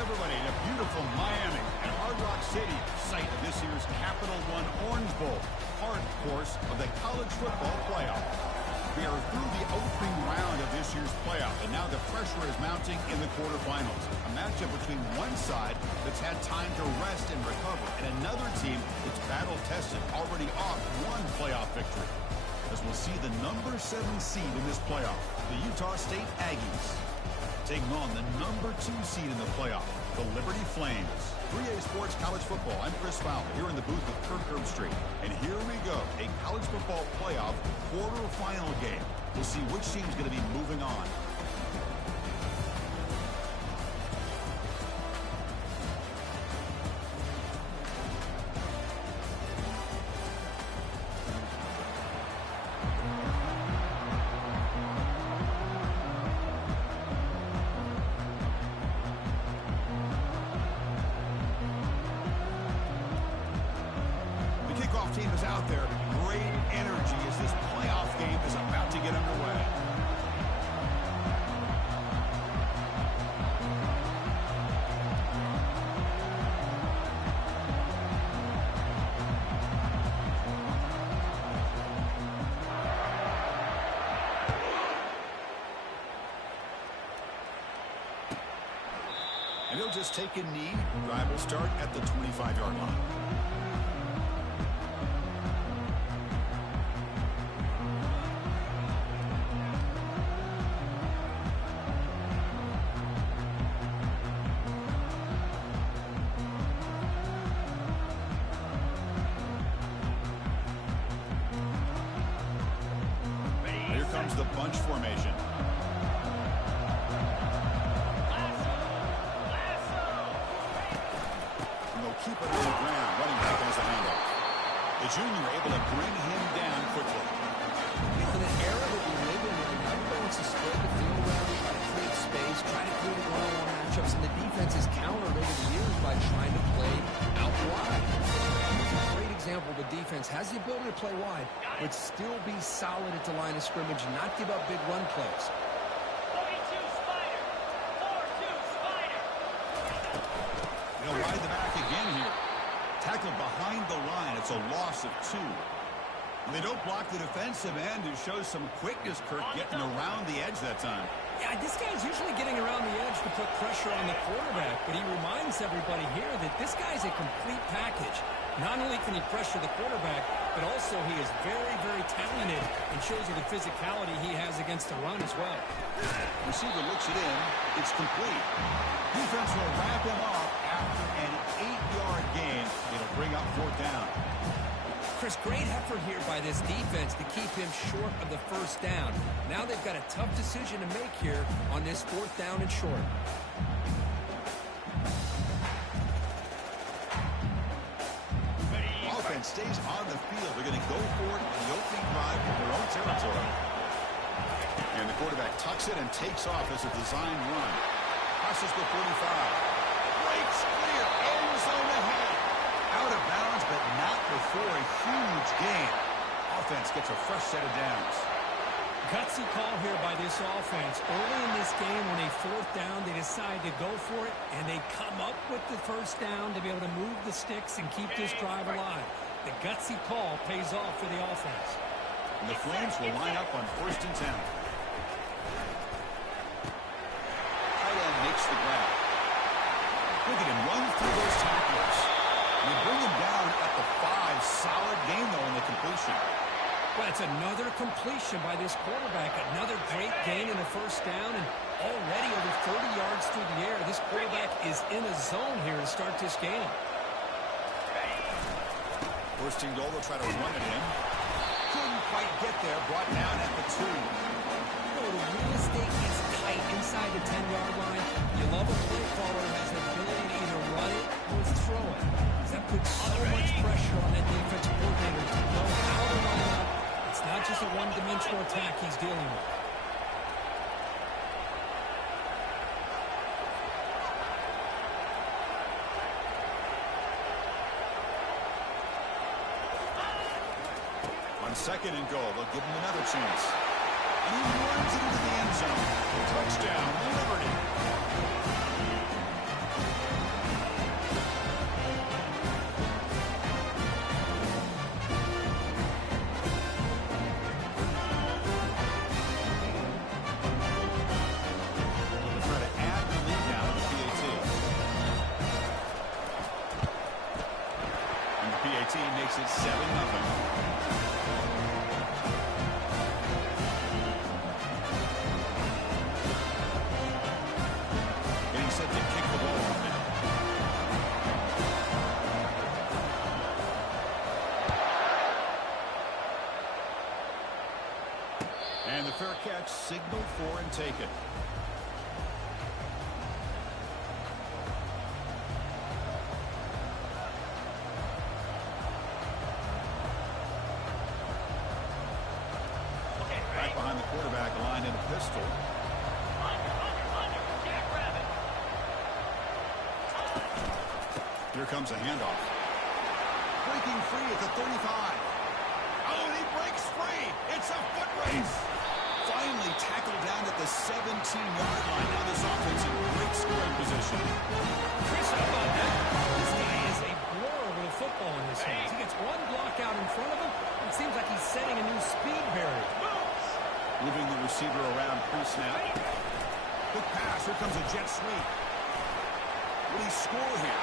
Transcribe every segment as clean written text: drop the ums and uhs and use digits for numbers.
everybody to beautiful Miami and Hard Rock City, site of this year's Capital One Orange Bowl, part, of course, of the college football playoff. We are through the opening round of this year's playoff, and now the pressure is mounting in the quarterfinals. A matchup between one side that's had time to rest and recover, and another team that's battle-tested, already off one playoff victory. As we'll see the number 7 seed in this playoff, the Utah State Aggies, taking on the number 2 seed in the playoff, the Liberty Flames. 3A Sports College Football. I'm Chris Fowler here in the booth with Kirk Herbstreit. And here we go, a college football playoff quarterfinal game. We'll see which team's going to be moving on. Team is out there. Great energy as this playoff game is about to get underway. And he'll just take a knee. Drive will start at the 25-yard line. Comes the bunch formation. And they'll keep it on the ground. Running back has a handoff. The junior able to bring him down quickly. In an era that we live in right now, everybody wants to spread the field around, try to create space, try to create one-on-one matchups, and the defense is countered over the years by trying to play out wide. Great example, the defense has the ability to play wide, but still be solid at the line of scrimmage and not give up big run plays. 42 Spider. 4-2 Spider. They'll ride the back again here. Tackled behind the line. It's a loss of 2. And they don't block the defensive end, who shows some quickness, Kirk, getting around the edge that time. Yeah, this guy's usually getting around the edge to put pressure on the quarterback, but he reminds everybody here that this guy's a complete package. Not only can he pressure the quarterback, but also he is very, very talented and shows you the physicality he has against the run as well. Receiver looks it in. It's complete. Defense will wrap him up after an 8-yard gain. It'll bring up 4th down. Chris, great effort here by this defense to keep him short of the first down. Now they've got a tough decision to make here on this 4th down and short. Offense stays on the field. They're going to go for it on the opening drive in their own territory. And the quarterback tucks it and takes off as a design run. Passes the 45. Breaks clear. End zone ahead. Out of bounds, but not before a huge gain. Offense gets a fresh set of downs. Gutsy call here by this offense. Early in this game, when they 4th down, they decide to go for it, and they come up with the first down to be able to move the sticks and keep this drive alive. The gutsy call pays off for the offense. And the Flames will line up on 1st and 10. Tight end makes the grab. Look at him run through those tacklers. They bring him down at the 5. Solid gain, though, in the completion. Well, it's another completion by this quarterback. Another great gain in the first down, and already over 30 yards through the air. This quarterback is in a zone here to start this game. First team goal, they'll try to run it in. Couldn't quite get there. Brought down at the 2. You know, the real estate is tight inside the 10-yard line. You love a play caller who has the ability to either run it or throw it. That puts so much pressure on that defensive coordinator to know how to line up. It's not just a one-dimensional attack he's dealing with. On 2nd and goal, they'll give him another chance. And he runs it into the end zone. Touchdown, Liberty. fair catch, signal for and take it. Back behind the quarterback, line in a pistol. Here comes a handoff. Breaking free at the 35. Oh, and he breaks free. It's a foot race. Finally tackled down at the 17-yard line. Now this offense in great scoring position. Chris, how about that? This guy is a blur with a football in his hands. He gets one block out in front of him. It seems like he's setting a new speed barrier. Moving the receiver around pre-snap. Quick pass. Here comes a jet sweep. Will he score here?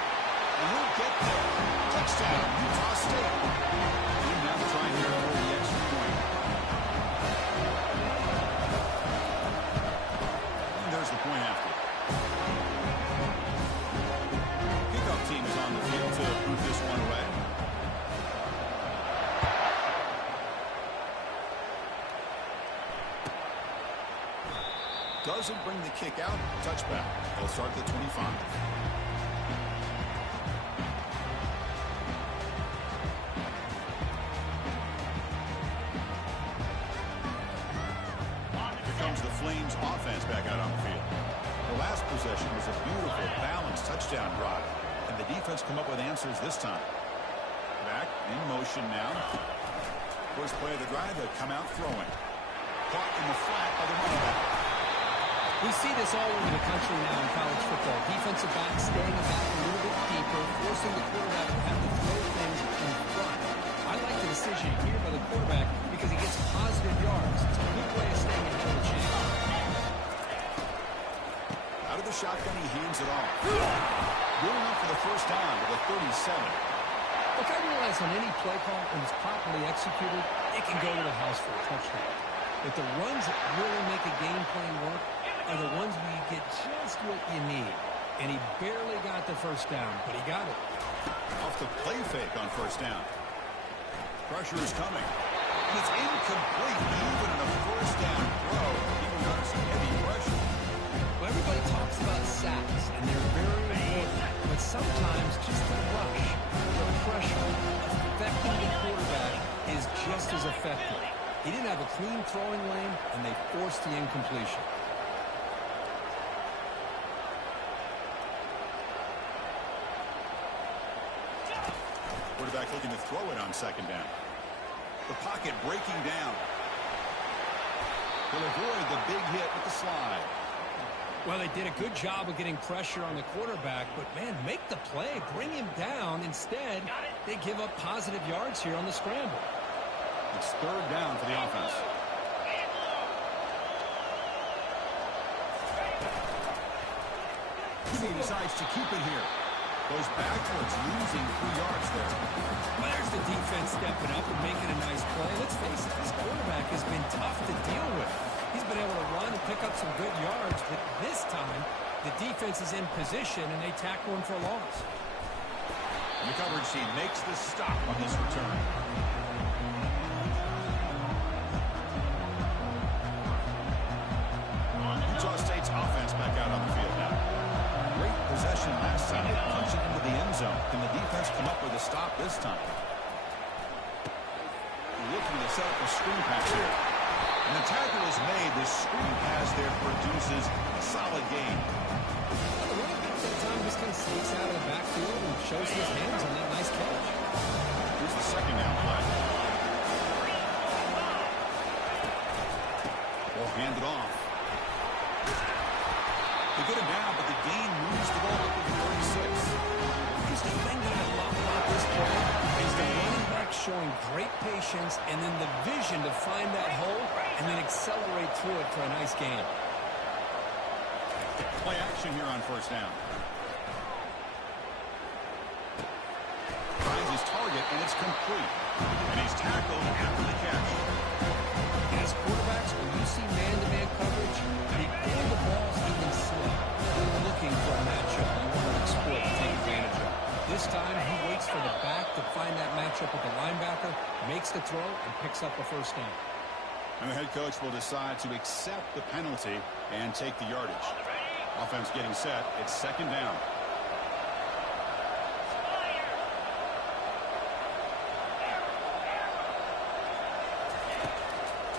And he'll get there. Touchdown, Utah State. And now trying here for the extra point. And there's the point after. Kickoff team is on the field to move this one away. Doesn't bring the kick out. Touchback. They'll start at the 25. Flames offense back out on the field. The last possession was a beautiful, balanced touchdown drive, and the defense come up with answers this time. Back in motion now. First play of the drive, they come out throwing. Caught in the flat by the running back. We see this all over the country now in college football. Defensive backs staying back a little bit deeper, forcing the quarterback to have to throw things in front. I like the decision here by the quarterback because he gets positive yards. It's a good way of staying ahead of the chain. Out of the shotgun, he hands it off. Good enough for the first down with a 37. Look, I realize on any play call, when it's properly executed, it can go to the house for a touchdown. But the runs that really make a game plan work are the ones where you get just what you need. And he barely got the first down, but he got it. Off the play fake on first down. Pressure is coming. And it's incomplete. Even in a first down throw, he was under some heavy pressure. Well, everybody talks about sacks, and they're very important. But sometimes just the rush, the pressure, affecting the quarterback is just as effective. He didn't have a clean throwing lane, and they forced the incompletion. Quarterback looking to throw it on second down. The pocket breaking down. He'll avoid the big hit with the slide. Well, they did a good job of getting pressure on the quarterback, but, man, make the play. Bring him down. Instead, they give up positive yards here on the scramble. It's third down for the offense. He decides to keep it here. Goes backwards, losing 3 yards there. Well, there's the defense stepping up and making a nice play. Let's face it, this quarterback has been tough to deal with. He's been able to run and pick up some good yards, but this time, the defense is in position, and they tackle him for a loss. And the coverage team makes the stop on this return. Utah State's offense back out on the field now. Great possession last time. They punched it into the end zone. Can the defense come up with a stop this time? Looking to set up a screen pass here. And the tackle is made. The screen pass there produces a solid gain. Well, the running back sometimes just kind of sneaks out of the backfield and shows his hands on that nice catch. Here's the second down play. Ball handed off. They get him down, but the gain moves the ball up to the 36. Here's the thing that I love about this play is the running back showing great patience and then the vision to find that hole and then accelerate through it for a nice gain. Play action here on first down. Finds his target, and it's complete. And he's tackled after the catch. As quarterbacks, when you see man-to-man coverage, before the ball's even slipped, you're looking for a matchup you want to exploit to take advantage of. This time, he waits for the back to find that matchup with the linebacker, makes the throw, and picks up a first down. And the head coach will decide to accept the penalty and take the yardage. Offense getting set. It's second down.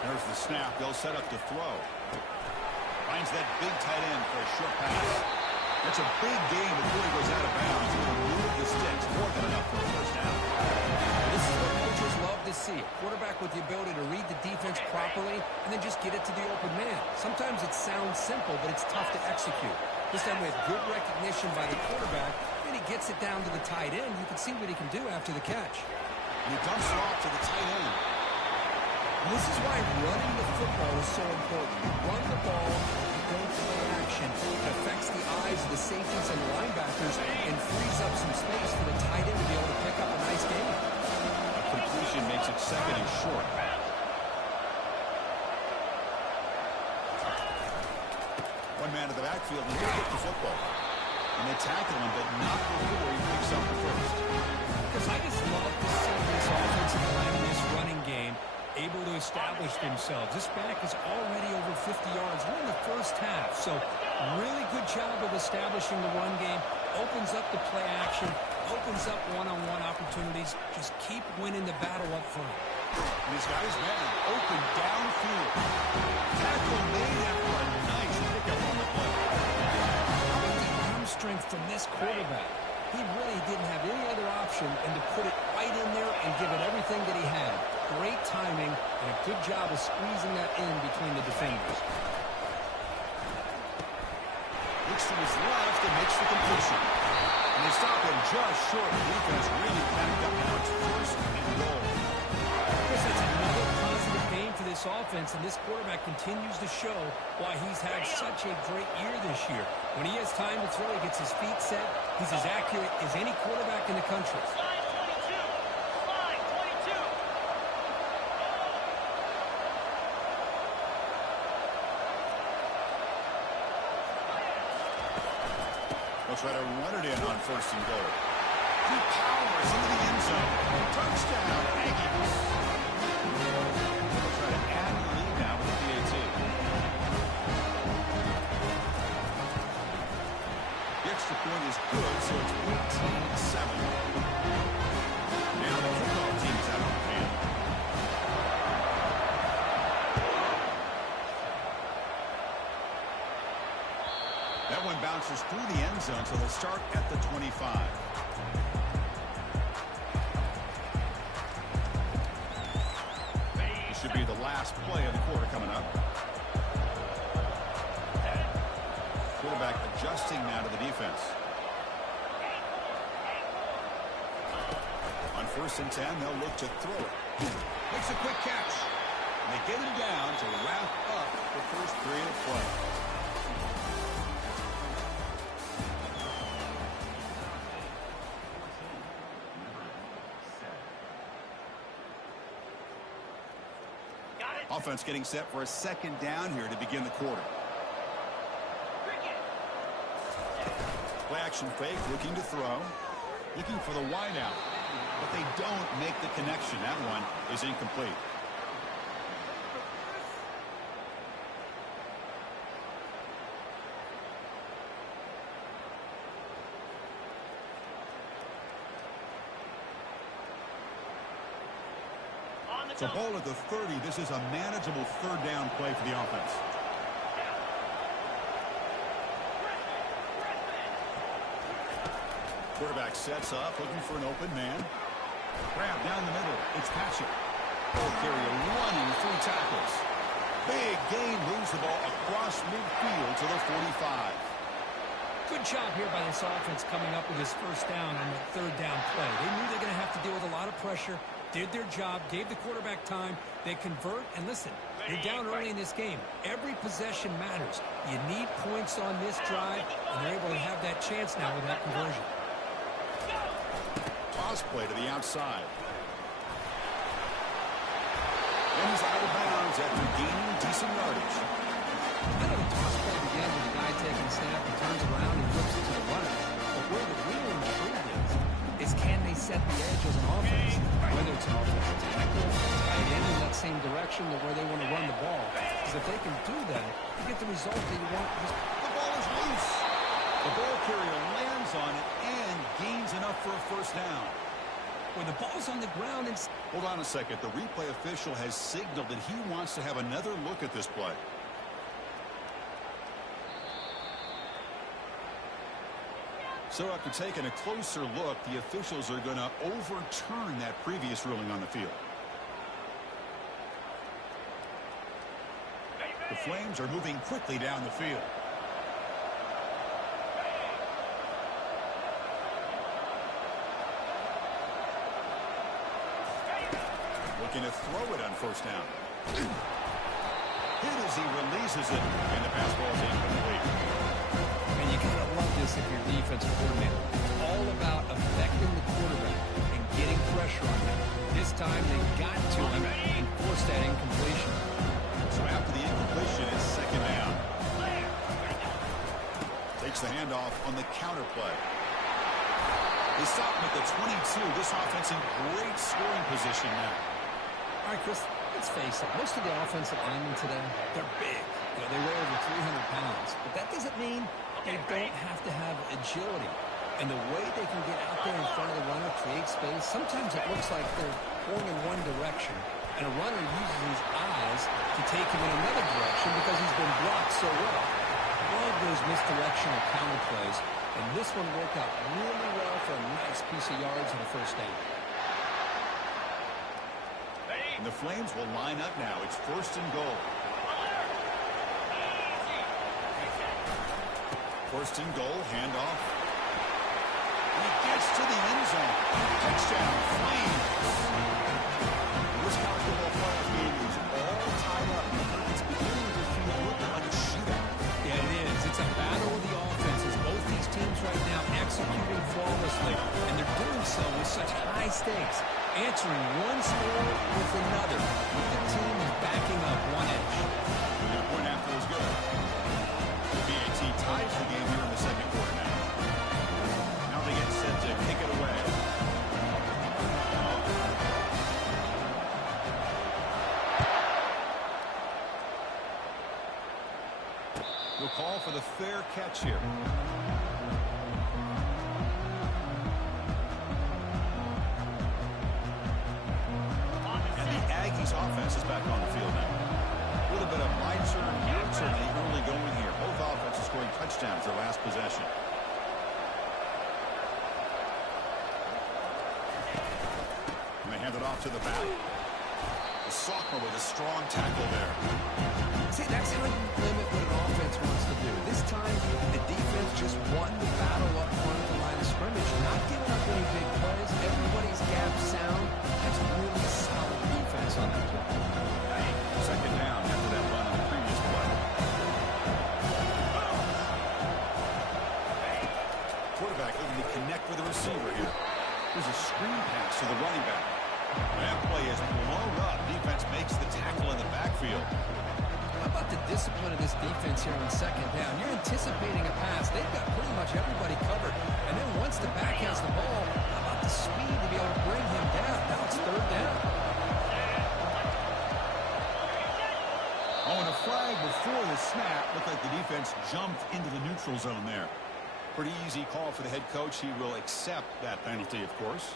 There's the snap. They'll set up the throw. Finds that big tight end for a short pass. That's a big gain before he goes out of bounds. He'll move the sticks. More than enough for a first down. This is what coaches love to see. A quarterback with the ability to read the defense properly and then just get it to the open man. Sometimes it sounds simple, but it's tough to execute. This time we have good recognition by the quarterback, and he gets it down to the tight end. You can see what he can do after the catch. And he dumps it off to the tight end. And this is why running the football is so important. You run the ball, you don't play action. It affects the eyes of the safeties and the linebackers and frees up some space for the tight end to be able to pick up a nice gain. A completion makes it second and short. One man to the backfield, and he'll get the football. And they tackle him, but not before he picks up the first. Because I just love to see this offensive line in this running game able to establish themselves. This back is already over 50 yards. We're in the first half, so really good job of establishing the run game. Opens up the play action, opens up one-on-one opportunities. Just keep winning the battle up front. And he's got his man open downfield. Tackle made after a nice pickup on the play. How about the arm strength from this quarterback? He really didn't have any other option than to put it right in there and give it everything that he had. Great timing and a good job of squeezing that in between the defenders. Looks to his left and makes the completion. And they stop him just short. The defense really backed up. Now it's first and goal. Chris, that's another positive game for this offense, and this quarterback continues to show why he's had such a great year this year. When he has time to throw, he gets his feet set. He's as accurate as any quarterback in the country. Slide 22. Slide 22. They'll try to run it in on first and goal. He powers into the end zone. Touchdown, Aggies. They'll try to add the lead now with the PAT. The extra point is good, so it's 18-7. Now the kickoff team is out on the field. That one bounces through the end zone, so they'll start at the 25. This should be the last play of the quarter coming up. Quarterback adjusting now to the defense. On first and 10, they'll look to throw it. Makes a quick catch. And they get him down to wrap up the first period of play. Offense getting set for a second down here to begin the quarter. Play action fake, looking to throw. Looking for the wide out. But they don't make the connection. That one is incomplete. It's a ball at the 30. This is a manageable third down play for the offense. Quarterback sets up, looking for an open man. Grab down the middle. It's Patrick. Ball carrier running through tackles. Big gain, moves the ball across midfield to the 45. Good job here by this offense coming up with his first down on that third down play. They knew they were going to have to deal with a lot of pressure, did their job, gave the quarterback time. They convert, and listen, you're down early in this game. Every possession matters. You need points on this drive, and they're able to have that chance now with that conversion. Toss play to the outside. And he's out of bounds after gaining decent yardage. I know the toss play began with the guy taking the snap and turns around and flips it to the runner. But where the real intrigue is can they set the edge as an offense? Whether it's an offensive tackle, tight end in that same direction. direction where they want to run the ball. Because if they can do that, you get the result that you want. The ball is loose. The ball carrier lands on it and gains enough for a first down. When the ball's on the ground, and Hold on a second. The replay official has signaled that he wants to have another look at this play. So after taking a closer look, the officials are going to overturn that previous ruling on the field. The Flames are moving quickly down the field. Looking to throw it on first down. Hit as he releases it, and the pass ball is incomplete. And you gotta love this if you're defensive coordinator. It's all about affecting the quarterback and getting pressure on him. This time they got to him and forced that incompletion. So after the incompletion, it's second down. Takes the handoff on the counter play. They stop him at the 22. This offense in great scoring position now. All right, Chris, let's face it. Most of the offensive linemen today, they're big. You know, they weigh over 300 pounds. But that doesn't mean they don't have to have agility. And the way they can get out there in front of the runner, create space, sometimes it looks like they're going in one direction. And a runner uses his eyes to take him in another direction because he's been blocked so well. Love those misdirectional counter plays. And this one worked out really well for a nice piece of yards and a first down. And the Flames will line up now. It's first and goal. First and goal, handoff. He gets to the end zone. Touchdown, Flames. This college football playoff game is all tied up. It's beginning to feel like a shootout. Yeah, it is. It's a battle of the offenses. Both these teams right now executing flawlessly, and they're doing so with such high stakes. Answering one score with another, with the team backing up one edge. And a point after is good. The BAT ties the game here in the second quarter now. Now they get set to kick it away. We'll call for the fair catch here. Offense is back on the field now. A little bit of my turn, your turn, and early going here. Both offenses scoring touchdowns their last possession. And they hand it off to the back. The sophomore with a strong tackle there. See, that's how you limit what an offense wants to do. This time, the defense just won the battle up front of the line of scrimmage, not giving up any big plays. Everybody's gap sound. That's really solid defense on that play. Second down after that run on the previous play. Quarterback looking to connect with the receiver here. There's a screen pass to the running back. That play is blown up. Defense makes the tackle in the backfield. How about the discipline of this defense here on second down? You're anticipating a pass. They've got pretty much everybody covered. And then once the back has the ball, how about the speed to be able to bring him down? Now it's third down. Oh, and a flag before the snap. Looked like the defense jumped into the neutral zone there. Pretty easy call for the head coach. He will accept that penalty, of course.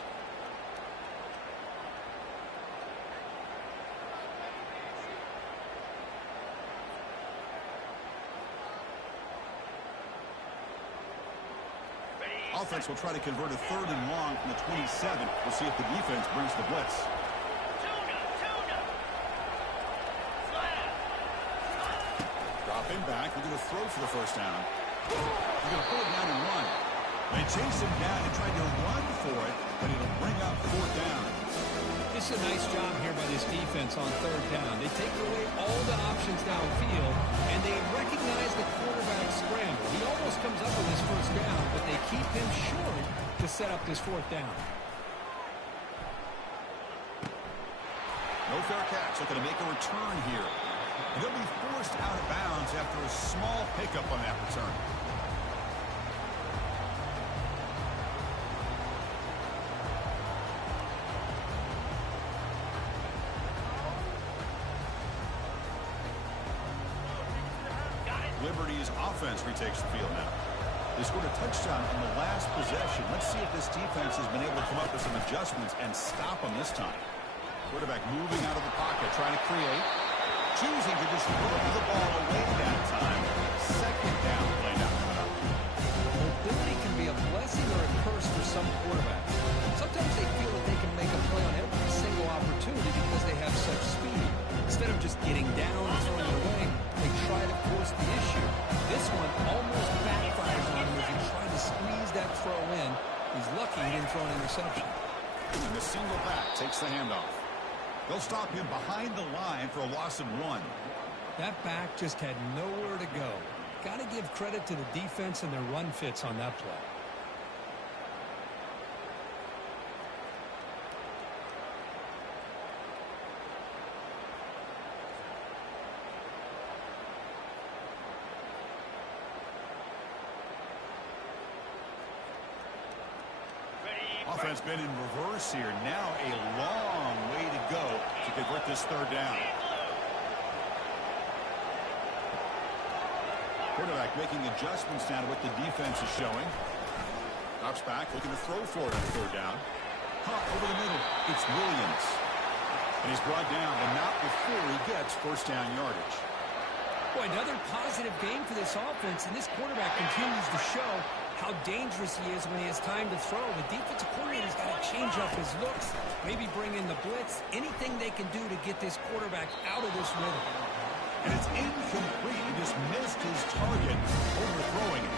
Offense will try to convert a third and long from the 27. We'll see if the defense brings the blitz. Dropping back. We're going to throw for the first down. We're going to pull it down and run. They chase him down and try to run for it, but it'll bring up fourth down. It's a nice job here by this defense on third down. They take away all the options downfield, and they recognize the quarterback scramble. He almost comes up with his first down, but they keep him short to set up this fourth down. No fair catch. Looking to make a return here. And they'll be forced out of bounds after a small pickup on that return. Liberty's offense retakes the field now. They scored a touchdown on the last possession. Let's see if this defense has been able to come up with some adjustments and stop them this time. Quarterback moving out of the pocket, trying to create. Choosing to just throw the ball away that time. Second down play now coming up. Mobility can be a blessing or a curse for some quarterbacks. Sometimes they feel that they can make a play on every single opportunity because they have such speed. Instead of just getting down and throwing it away, they try to force the issue. This one almost backfires on him as he tried to squeeze that throw in. He's lucky he didn't throw an interception. And the single back takes the handoff. They'll stop him behind the line for a loss of 1. That back just had nowhere to go. Got to give credit to the defense and their run fits on that play. Offense been in reverse here. Now a long way to go to convert this third down. Quarterback making adjustments now to what the defense is showing. Drops back, looking to throw for it on third down. Caught over the middle. It's Williams. And he's brought down, but not before he gets first down yardage. Boy, another positive game for this offense, and this quarterback continues to show how dangerous he is when he has time to throw. The defensive coordinator's got to change up his looks, maybe bring in the blitz, anything they can do to get this quarterback out of this rhythm. And it's incomplete. He just missed his target, overthrowing it.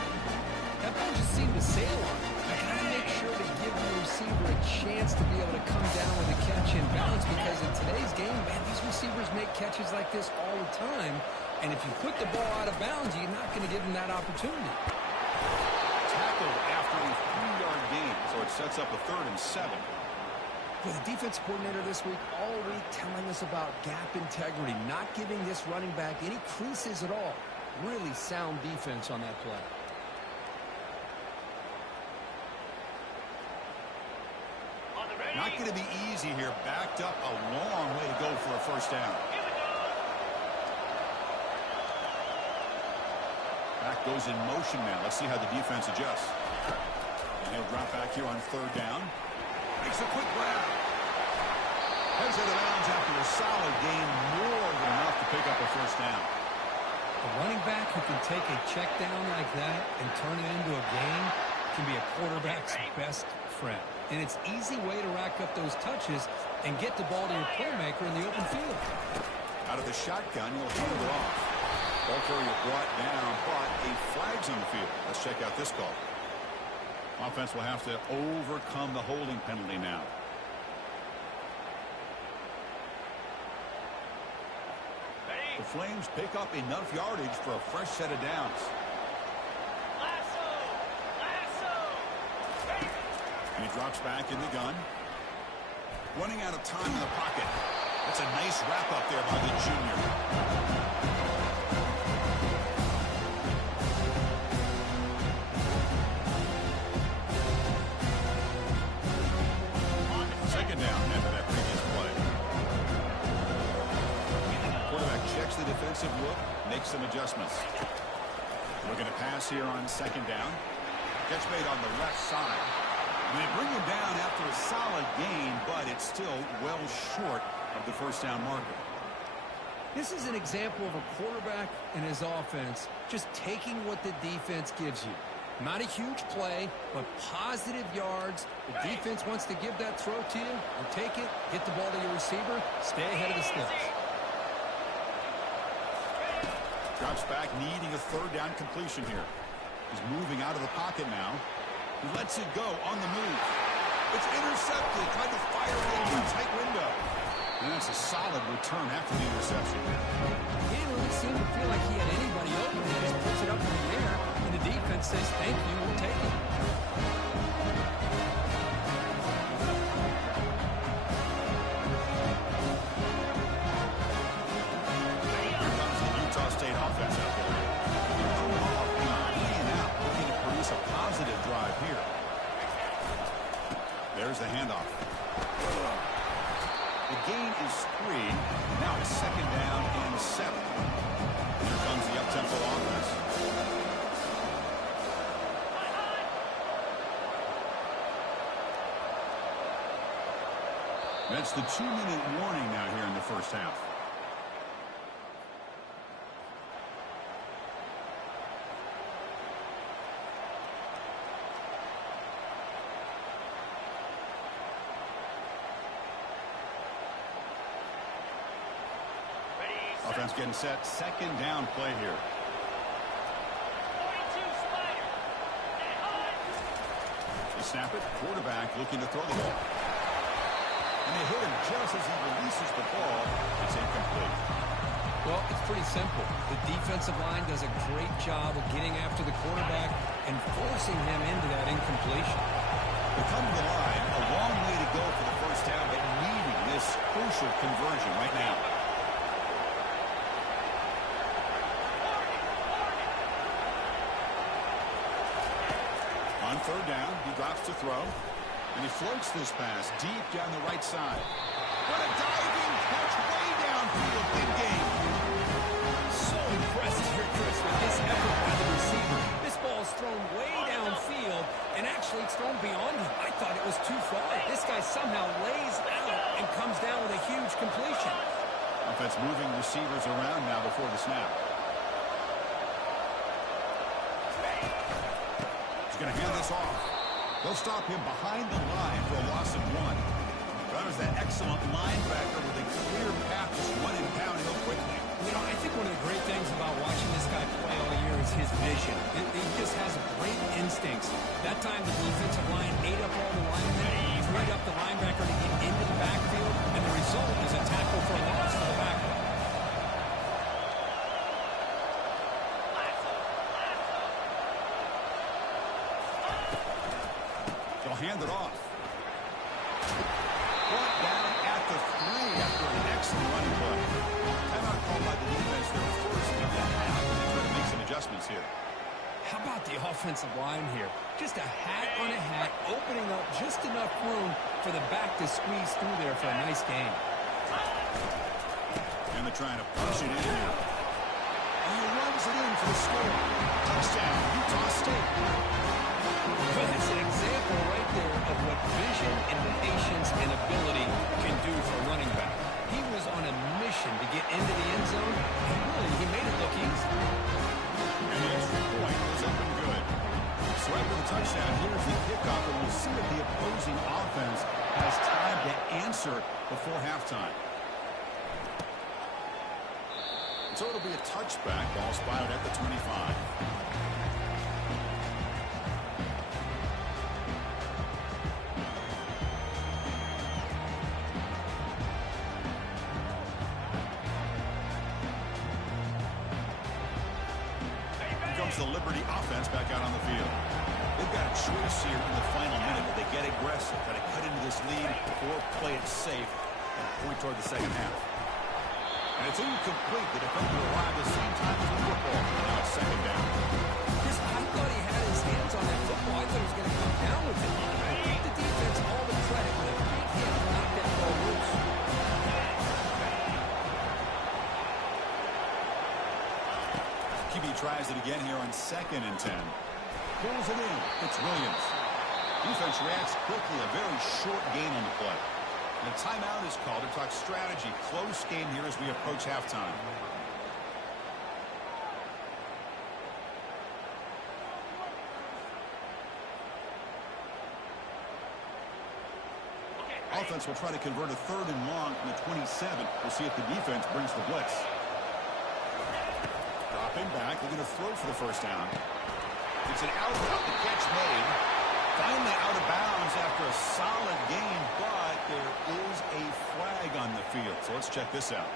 That ball just seemed to sail on him. You got to make sure to give the receiver a chance to be able to come down with a catch in bounds, because in today's game, man, these receivers make catches like this all the time. And if you put the ball out of bounds, you're not going to give them that opportunity. Tackled after a 3-yard gain, so it sets up a 3rd and 7. For the defense coordinator this week, all week telling us about gap integrity, not giving this running back any creases at all. Really sound defense on that play. Not going to be easy here. Backed up a long way to go for a first down. Back goes in motion now. Let's see how the defense adjusts. And he'll drop back here on third down. Makes a quick grab. Heads out of bounds after a solid gain, more than enough to pick up a first down. A running back who can take a check down like that and turn it into a gain can be a quarterback's best friend. And it's an easy way to rack up those touches and get the ball to your playmaker in the open field. Out of the shotgun, he'll hold it off. Ball carrier brought down, but a flag's on the field. Let's check out this call. Offense will have to overcome the holding penalty now. The Flames pick up enough yardage for a fresh set of downs. And he drops back in the gun. Running out of time in the pocket. That's a nice wrap up there by the junior. Second down after that previous play. Quarterback checks the defensive look, makes some adjustments. Looking to pass here on second down. Catch made on the left side. And they bring him down after a solid gain, but it's still well short of the first down marker. This is an example of a quarterback and his offense just taking what the defense gives you. Not a huge play, but positive yards. The defense wants to give that throw to you. You'll take it, get the ball to your receiver, stay ahead of the sticks. Drops back, needing a third down completion here. He's moving out of the pocket now. He lets it go on the move. It's intercepted. Tried to fire it into a tight window. And that's a solid return after the interception. He didn't really seem to feel like he had anybody open. He just puts it up in the air, and the defense says, thank you, we'll take it. Here comes the Utah State offense out there. Looking to produce a positive drive here. There's the handoff. The gain is 3. Now it's second down and 7. Here comes the up-tempo offense. It's the 2-minute warning now here in the first half. Offense getting set. Second down play here. 42 Spider. And on. They snap it. Quarterback looking to throw the ball. And they hit him just as he releases the ball. It's incomplete. Well, it's pretty simple. The defensive line does a great job of getting after the quarterback and forcing him into that incompletion. They come to the line. A long way to go for the first down, but needing this crucial conversion right now. On third down, he drops to throw. And he floats this pass deep down the right side. What a diving catch way downfield. Big game. So impressive here, Chris, with this effort by the receiver. This ball is thrown way downfield, and actually it's thrown beyond him. I thought it was too far. This guy somehow lays out and comes down with a huge completion. Offense moving receivers around now before the snap. He's going to hand this off. They'll stop him behind the line for a loss of 1. That was that excellent linebacker with a clear path just running downhill quickly. You know, I think one of the great things about watching this guy play all year is his vision. He just has great instincts. That time the defensive line ate up all the linemen, freed up the linebacker to get into the backfield, and the result is a tackle for a loss for the backer. They'll hand it off. Brought down at the 3 after an excellent running play. Timeout called by the defense their first of the half. They try to make some adjustments here. How about the offensive line here? Just a hat on a hat, opening up just enough room for the back to squeeze through there for a nice gain. And they're trying to push it in here. And he runs it in for the score. Touchdown, Utah State. Well, it's an example right there of what vision and patience and ability can do for a running back. He was on a mission to get into the end zone, and really, he made it look easy. And the extra point was up and good. So after the touchdown, here's the kickoff, and we'll see if the opposing offense has time to answer before halftime. So it'll be a touchback. Ball spotted at the 25. The Liberty offense back out on the field. They've got a choice here in the final minute. They get aggressive, try to cut into this lead or play it safe and point toward the second half. And it's incomplete. The defender arrived at the same time as the football. Now it's second down. Chris, I thought he had his hands on that football. I thought he was going to come down with it. Give the defense all the credit with a big hit to knock that ball loose. QB tries it again here on 2nd and 10. Pulls it in. It's Williams. Defense reacts quickly. A very short gain on the play. And a timeout is called to talk strategy. Close game here as we approach halftime. Offense will try to convert a 3rd and long from the 27. We'll see if the defense brings the blitz. Dropping back, looking to throw for the first down. It's an out route, the catch made. Finally out of bounds after a solid gain, but there is a flag on the field. So let's check this out.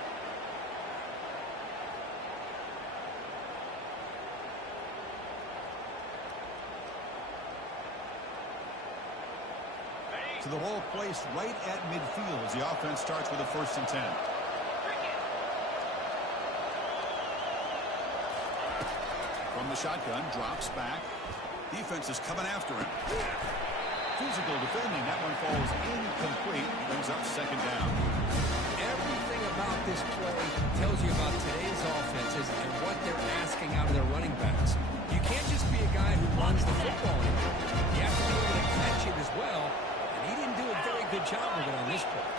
So the ball placed right at midfield as the offense starts with a 1st and 10. From the shotgun, drops back. Defense is coming after him. Physical defending. That one falls incomplete. Brings up second down. Everything about this play tells you about today's offenses and what they're asking out of their running backs. You can't just be a guy who runs the football anymore. You have to be able to catch it as well, and he didn't do a very good job of it on this play.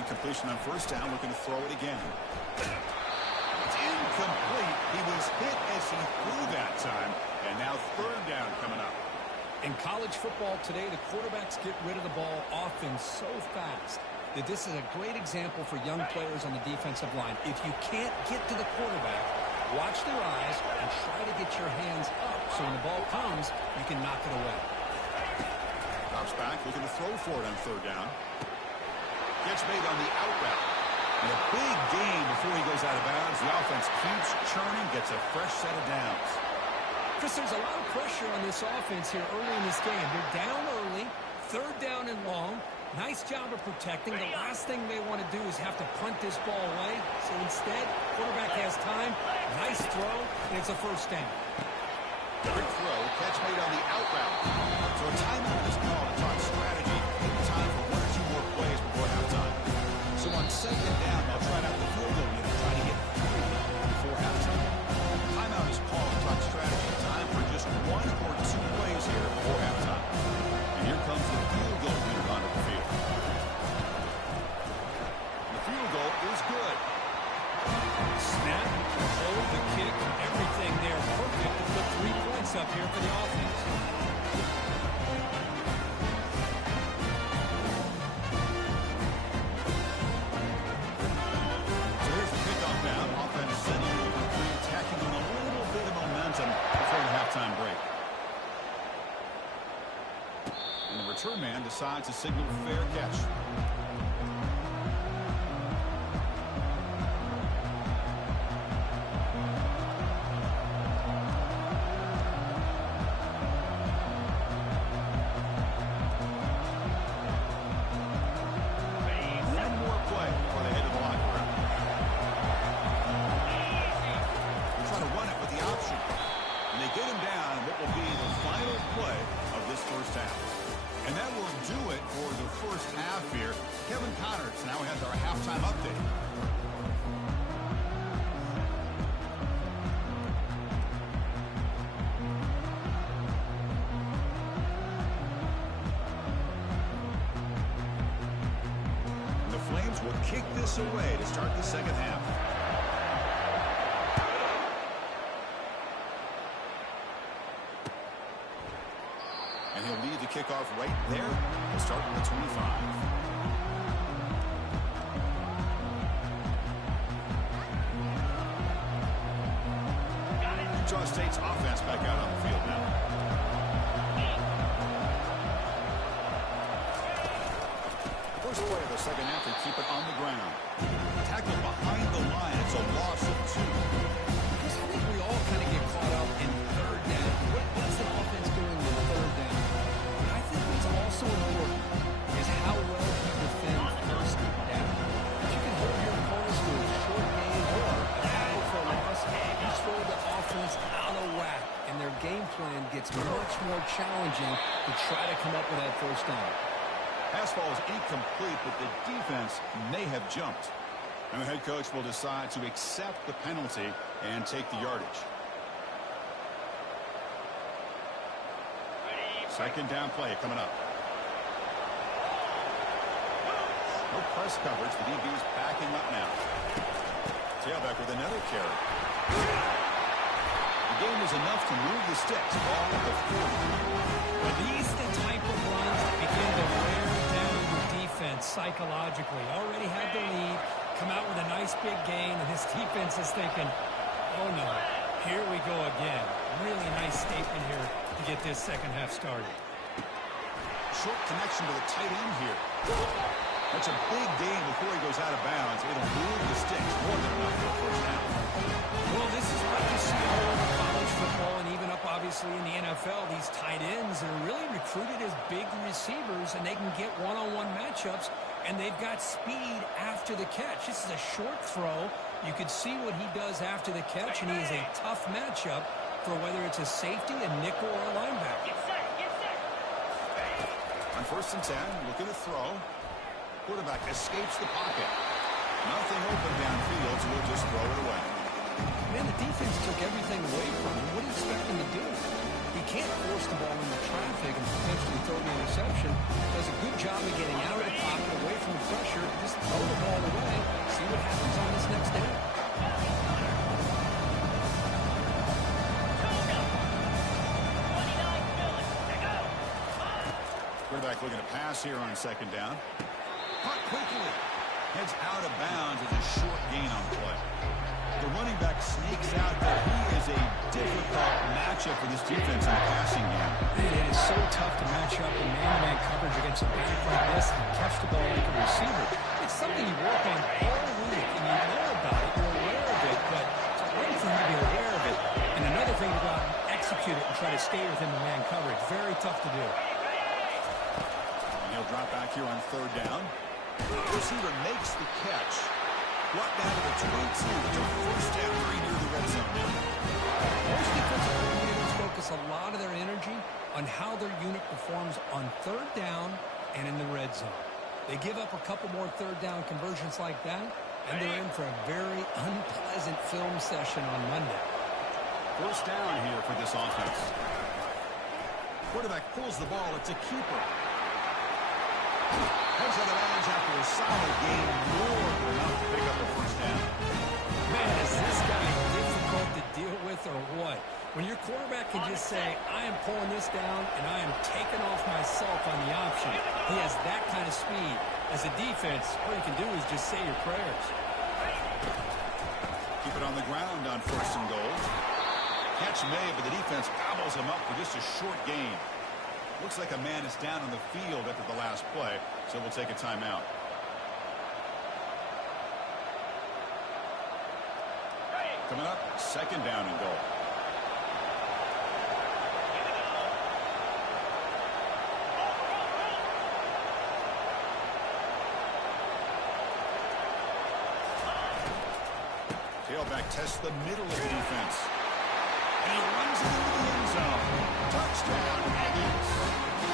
Incompletion on first down, looking to throw it again. It's incomplete. He was hit as he threw that time. And now third down coming up. In college football today, the quarterbacks get rid of the ball often so fast that this is a great example for young players on the defensive line. If you can't get to the quarterback, watch their eyes and try to get your hands up so when the ball comes, you can knock it away. Drops back, looking to throw for it on third down. Gets made on the out route. And a big gain before he goes out of bounds. The offense keeps churning, gets a fresh set of downs. Chris, there's a lot of pressure on this offense here early in this game. They're down early, third down and long. Nice job of protecting. The last thing they want to do is have to punt this ball away. So instead, quarterback has time. Nice throw, and it's a first down. Quick throw, catch made on the out route. So a timeout is called to talk strategy. Time for one or two more plays before halftime. So on second down, they'll try out the field goal unit, try to get 3 before halftime. Timeout is called to talk strategy. Time for just 1 or 2 plays here before halftime. And here comes the field goal unit onto the field. The field goal is good. Snap, hold the kick, everything there perfect to put 3 points up here for the offense. So here's the kickoff now. Offense settling with the three, tacking on a little bit of momentum before the halftime break. And the return man decides to signal fair catch. One more play before they head to the locker room. They try to run it with the option. And they get him down in what will be the final play of this first half. And that will do it for the first half here. Kevin Connors now has our halftime update. The Flames will kick this away to start the second half. And he'll lead the kickoff right there to start at the 25. Utah State's offense back out on the field now. First play of the second half, they keep it on the ground. Tackled behind the line. It's a loss of 2. Chris, I think we all kind of get caught up in third down. What's the offense doing with third down? But I think what's also important is how well you defend first down. If you can hold your opponents to a short gain or a tackle for a loss, you throw the offense out of whack, and their game plan gets much more challenging to try to come up with that first down. Pass ball is incomplete, but the defense may have jumped. And the head coach will decide to accept the penalty and take the yardage. Second down play coming up. No press coverage. The DB's backing up now. Tailback with another carry. The game is enough to move the sticks. Ball at the 40. But these the type of runs that begin to wear down the defense psychologically. Already had the lead, come out with a nice big gain, and this defense is thinking, oh no, here we go again. Really nice statement here to get this second half started. Short connection to the tight end here. That's a big gain before he goes out of bounds. It'll move the sticks more than enough for a first down. Well, this is what you see all over college football and even up, obviously, in the NFL. These tight ends are really recruited as big receivers, and they can get one-on-one matchups, and they've got speed after the catch. This is a short throw. You could see what he does after the catch, and he is a tough matchup for whether it's a safety, a nickel, or a linebacker. Get set, get set. On first and 10, looking to throw. Quarterback escapes the pocket. Nothing open downfield, so he'll just throw it away. Man, the defense took everything away from him. What do you expect him to do? He can't force the ball into traffic and potentially throw the interception. Does a good job of getting out of the pocket, away from the pressure, just throw the Quarterback looking to pass here on second down. Caught quickly. Heads out of bounds as a short gain on play. The running back sneaks out, but he is a difficult matchup for this defense in the passing game. Man, it is so tough to match up in man-to-man coverage against a back like this and catch the ball like a receiver. It's something you work on all week, and you know about it, you're aware of it, but it's one thing to be aware of it, and another thing to go out and execute it and try to stay within the man coverage. Very tough to do. And he'll drop back here on third down. Receiver makes the catch. Brought down to the 22. It's a first down very near the red zone now. Most defensive coordinators focus a lot of their energy on how their unit performs on third down and in the red zone. They give up a couple more third down conversions like that, and they're in for a very unpleasant film session on Monday. First down here for this offense. Quarterback pulls the ball. It's a keeper. Heads out of bounds after a solid gain, more than enough to pick up a first down. Man, is this guy difficult to deal with or what? When your quarterback can just say, I am pulling this down and I am taking off myself on the option. He has that kind of speed. As a defense, all you can do is just say your prayers. Keep it on the ground on first and goal. Catch made, but the defense gobbles him up for just a short gain. Looks like a man is down on the field after the last play, so we'll take a timeout. Coming up, second down and goal. Tailback tests the middle of the defense. And he runs it into the end zone. Touchdown, Aggies.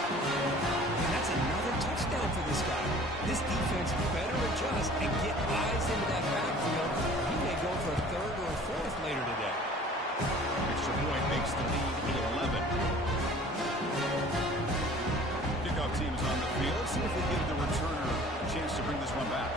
And that's another touchdown for this guy. This defense better adjust and get eyes into that backfield. He may go for a third or a fourth later today. Extra point makes the lead 11. Kickoff team is on the field. See if they give the returner a chance to bring this one back.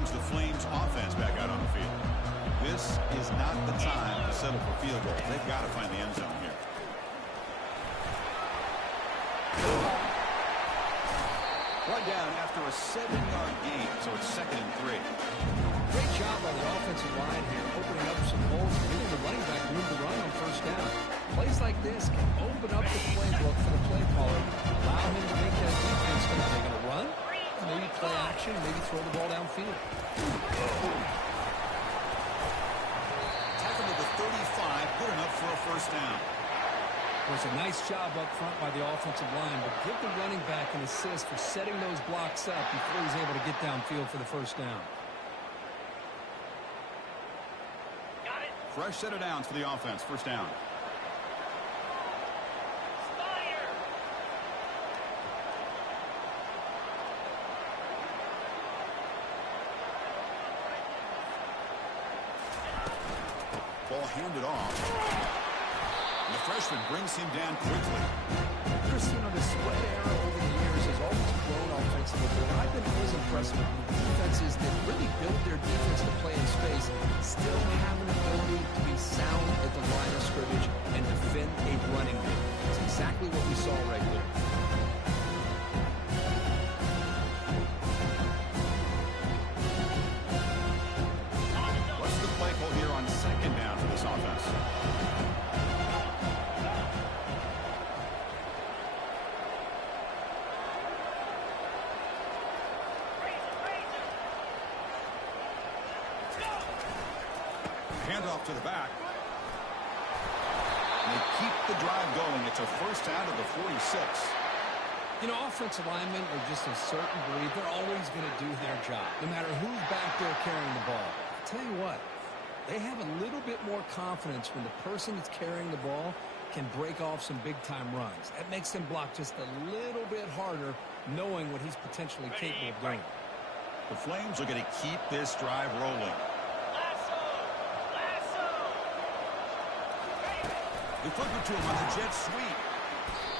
The Flames offense back out on the field. This is not the time to settle for field goals. They've got to find the end zone here. One down after a 7-yard gain, so it's 2nd and 3. Great job by the offensive line here, opening up some holes and giving the running back room to run on first down. Plays like this can open up the playbook for the play caller, allow him to make that defense think they're going to run, maybe play action, maybe throw the ball downfield. Tackle to the 35, good enough for a first down. It was a nice job up front by the offensive line, but give the running back an assist for setting those blocks up before he's able to get downfield for the first down. Got it. Fresh set of downs for the offense, first down. Ball handed off. And the freshman brings him down quickly. Chris, the spread era over the years has always grown offensively, but I've been always impressed with defenses that really build their defense to play in space, still have an ability to be sound at the line of scrimmage and defend a running game. That's exactly what we saw right there. What's the play call here on second down for this offense? Handoff to the back. And they keep the drive going. It's a first down to the 46. Offensive linemen are just a certain breed. They're always going to do their job, no matter who's back there carrying the ball. I'll tell you what, they have a little bit more confidence when the person that's carrying the ball can break off some big-time runs. That makes them block just a little bit harder, knowing what he's potentially capable of doing. The Flames are going to keep this drive rolling. They flip it to him on the jet sweep.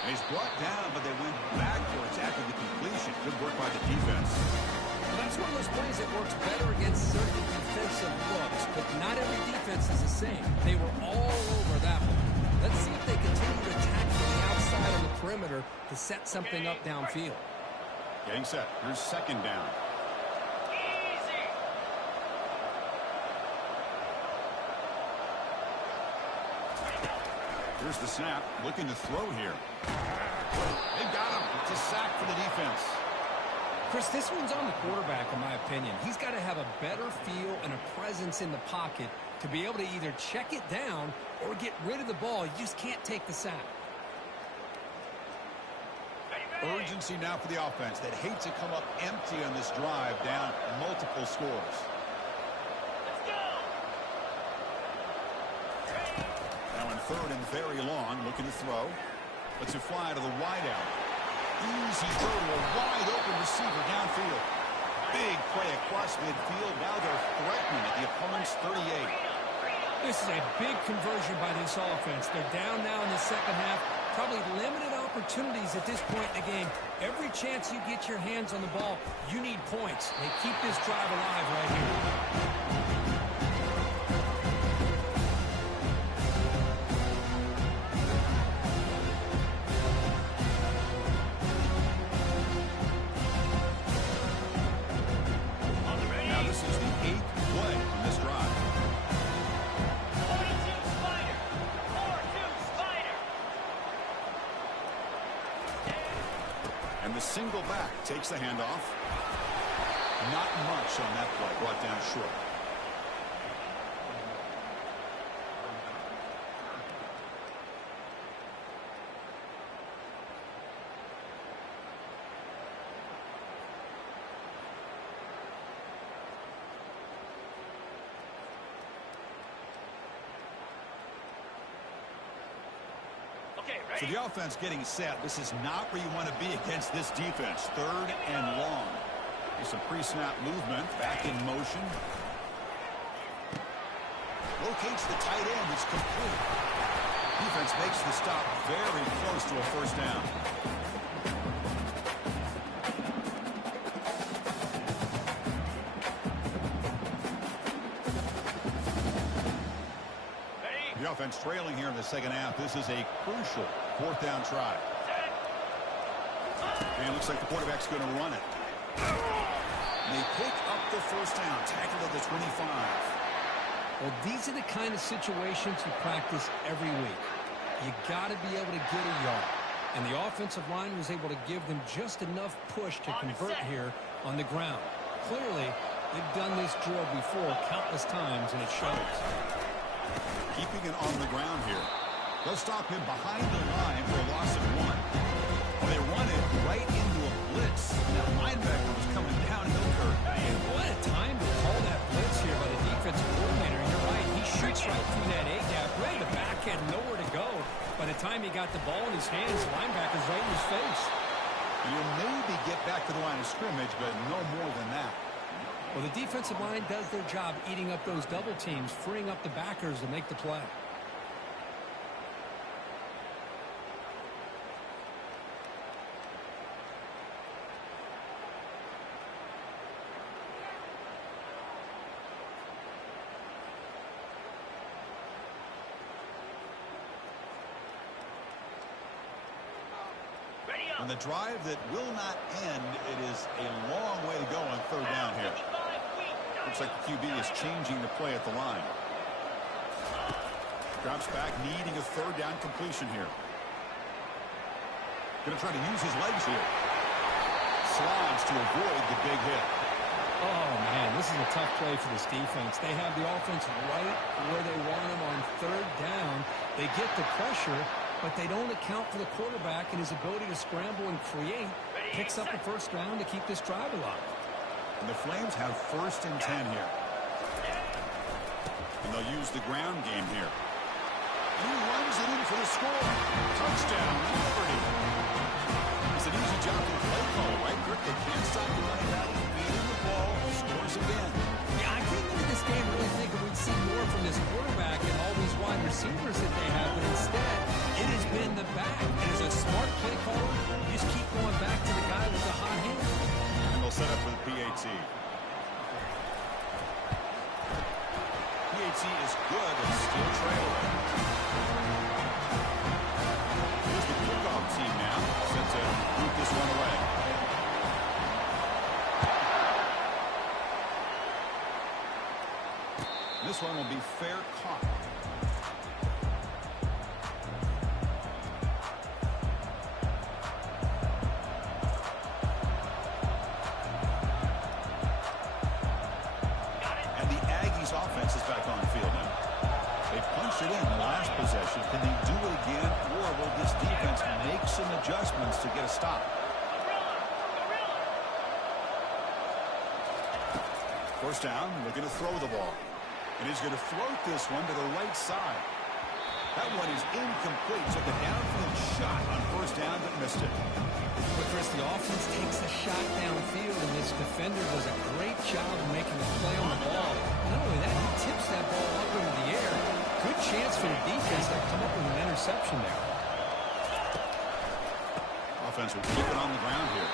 And he's brought down, but they went backwards after the completion. Good work by the defense. Well, that's one of those plays that works better against certain defensive looks, but not every defense is the same. They were all over that one. Let's see if they continue to attack from the outside on the perimeter to set something up downfield. Getting set. Here's second down. Easy. Here's the snap. Looking to throw here. They've got him. It's a sack for the defense. Chris, this one's on the quarterback, in my opinion. He's got to have a better feel and a presence in the pocket to be able to either check it down or get rid of the ball. You just can't take the sack. Urgency now for the offense that hates to come up empty on this drive, down multiple scores. Let's go. Now in third and very long, looking to throw. Lets it fly to the wideout. Easy throw to a wide-open receiver downfield. Big play across midfield. Now they're threatening at the opponent's 38. This is a big conversion by this offense. They're down now in the second half. Probably limited opportunities at this point in the game. Every chance you get your hands on the ball, you need points. They keep this drive alive right here. Now this is the 8th play on this drive. 42 Spider. 4-2 Spider. And the single back takes the handoff. Not much on that play. Brought down short. Okay, So ready? the offense getting set. This is not where you want to be against this defense. Third and long. There's some pre-snap movement. Back in motion. Locates the tight end. It's complete. Defense makes the stop very close to a first down. Ready? The offense trailing here in the second half. This is a crucial fourth down try. Set. And it looks like the quarterback's going to run it. And they pick up the first down. Tackled at the 25. Well, these are the kind of situations you practice every week. You got to be able to get a yard. And the offensive line was able to give them just enough push to convert here on the ground. Clearly, they've done this drill before countless times, and it shows. Keeping it on the ground here. They'll stop him behind the line for a loss of 1. Well, they run it right into a blitz. That linebacker was coming downhill curve. And what a time to call that blitz here by the defensive coordinator. You're right, he shoots right through that A-gap. Really, the back had nowhere to go. By the time he got the ball in his hands, the linebacker's right in his face. You'll maybe get back to the line of scrimmage, but no more than that. Well, the defensive line does their job eating up those double teams, freeing up the backers to make the play. Ready up. On the drive that will not end, it is a long way to go on third down here. 55 feet. Looks like the QB is changing the play at the line. Drops back, needing a third down completion here. Going to try to use his legs here. Slides to avoid the big hit. Oh, man, this is a tough play for this defense. They have the offense right where they want them on third down. They get the pressure, but they don't account for the quarterback and his ability to scramble and create. Picks up the first down to keep this drive alive. And the Flames have first and 10 here. And they'll use the ground game here. And he runs it in for the score. Touchdown, Liberty. It's an easy job for the play call, right, Kirk? They can't stop the running back. Beating the ball, scores again. Yeah, I came into this game really thinking we'd see more from this quarterback and all these wide receivers that they have, but instead, will be fair caught. And the Aggies offense is back on the field now. They punched it in the last possession. Can they do it again, or will this defense make some adjustments to get a stop? First down, looking to throw the ball. And he's going to float this one to the right side. That one is incomplete. Took a downfield shot on first down, but missed it. But Chris, the offense takes the shot downfield, and this defender does a great job of making a play on the ball. Not only that, he tips that ball up into the air. Good chance for the defense to come up with an interception there. Offense will keep it on the ground here.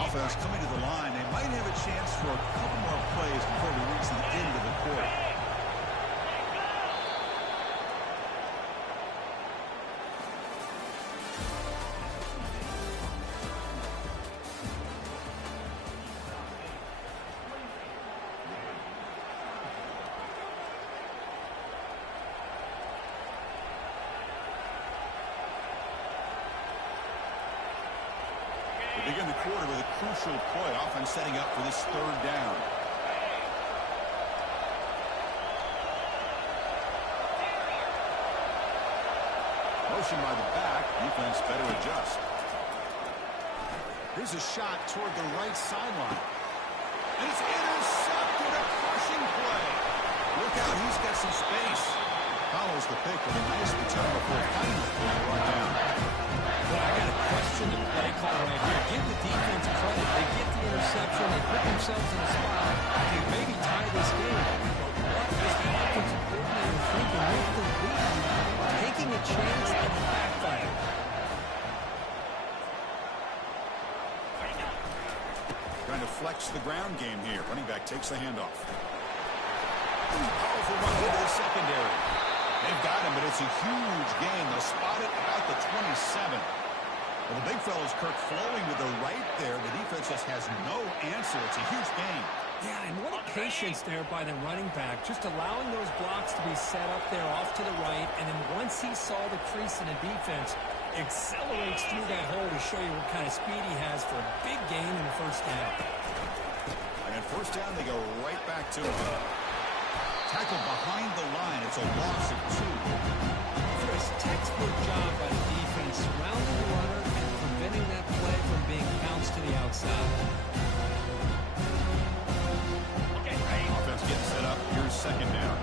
Offense coming to the line. They might have a chance for a couple more plays before we reach the end of the quarter. They begin the quarter with a crucial play, offense setting up for this third down. Motion by the back, defense better adjust. Here's a shot toward the right sideline. And it's intercepted, a crushing play. Look out, he's got some space. Follows the pick with a nice return before finally being brought down. Well, I got to question the play call right here. Give the defense credit. They get the interception. They put themselves in a spot to maybe tie this game. What is the offensive coordinator thinking with the lead? Taking a chance and backfiring. Trying to flex the ground game here. Running back takes the handoff. Powerful run into the secondary. They've got him, but it's a huge gain. They'll spot it about the 27. Well, the big fellow's Kirk flowing with the right there. The defense just has no answer. It's a huge gain. Yeah, and what a patience there by the running back. Just allowing those blocks to be set up there off to the right. And then once he saw the crease in the defense, accelerates through that hole to show you what kind of speed he has for a big gain in the first down. And first down, they go right back to him. Tackled behind the line. It's a loss of 2. Chris, textbook job by the defense, surrounding the runner and preventing that play from being bounced to the outside. Okay, ready. Offense getting set up. Here's second down.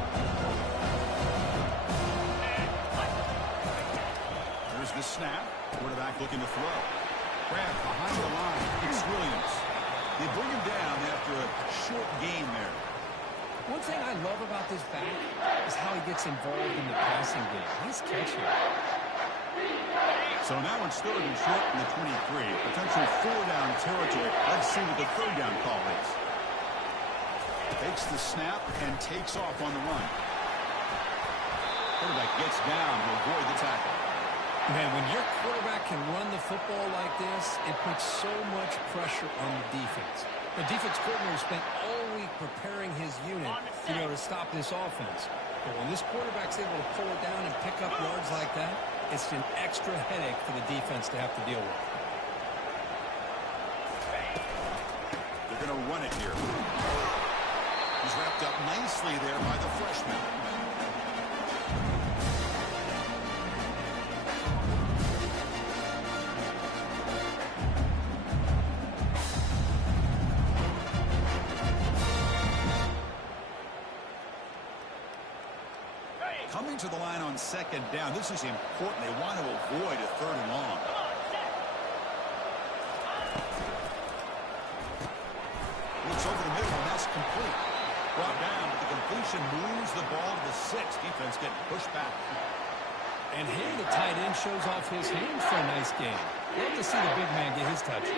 Here's the snap. Quarterback looking to throw. Grab behind the line. It's Williams. They bring him down after a short gain there. One thing I love about this back is how he gets involved in the passing game. He's catching. So now it's third and short in the 23. Potential 4-down territory. Let's see what the third down call is. Takes the snap and takes off on the run. Quarterback gets down to avoid the tackle. Man, when your quarterback can run the football like this, it puts so much pressure on the defense. The defense coordinator spent all week preparing his unit, to stop this offense. But when this quarterback's able to pull it down and pick up yards like that, it's an extra headache for the defense to have to deal with. They're going to run it here. He's wrapped up nicely there by the freshman. Coming to the line on second down. This is important. They want to avoid a third and long. Looks over the middle, and that's complete. Brought down, but the completion moves the ball to the 6. Defense getting pushed back. And here the tight end shows off his hands for a nice game. Love to see the big man get his touches.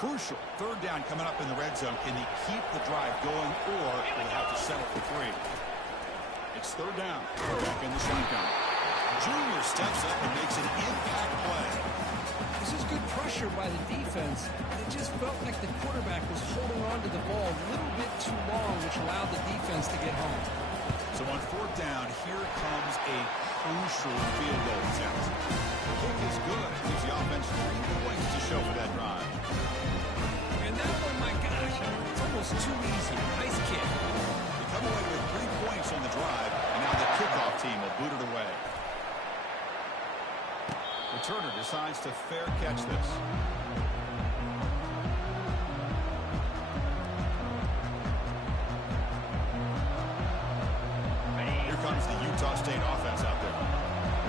Crucial. Third down coming up in the red zone. Can they keep the drive going, or will they have to settle for 3? It's third down. Back in the shotgun. Junior steps up and makes an impact play. This is good pressure by the defense. It just felt like the quarterback was holding on to the ball a little bit too long, which allowed the defense to get home. So on fourth down, here comes a crucial field goal attempt. The kick is good. Gives the offense 3 points to show for that drive. And that one, my gosh, it's almost too easy. Nice kick. They come away with 3 points on the drive, and now the kickoff team will boot it away. Returner decides to fair catch this. Here comes the Utah State offense out there.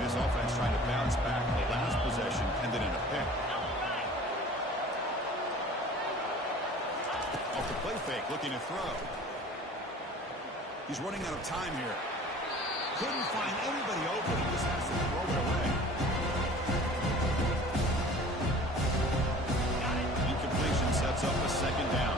This offense trying to bounce back. The last possession ended in a pick. Off the play fake, looking to throw. He's running out of time here. Couldn't find anybody open. He just has to throw it away. Incompletion sets up a second down.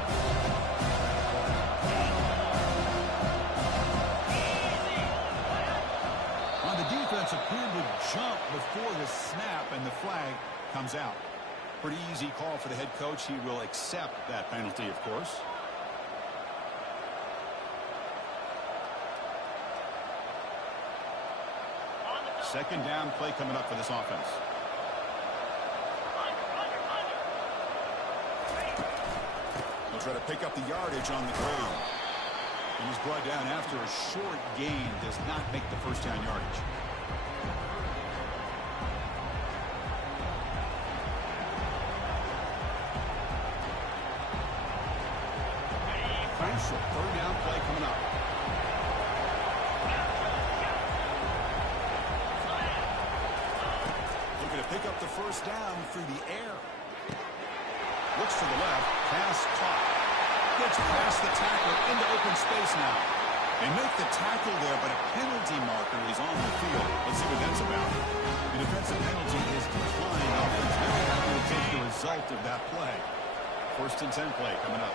On the defense, appeared to jump before the snap, and the flag comes out. Pretty easy call for the head coach. He will accept that penalty, of course. Second down play coming up for this offense. He'll try to pick up the yardage on the ground. And he's brought down after a short gain. Does not make the first down yardage. Crucial third down play coming up. Looking to pick up the first down through the air. Looks to the left. Pass caught. Gets past the tackler into open space now. They make the tackle there, but a penalty marker is on the field. Let's see what that's about. The defensive penalty is declined. Offense very happy to take the result of that play. First and 10 play coming up.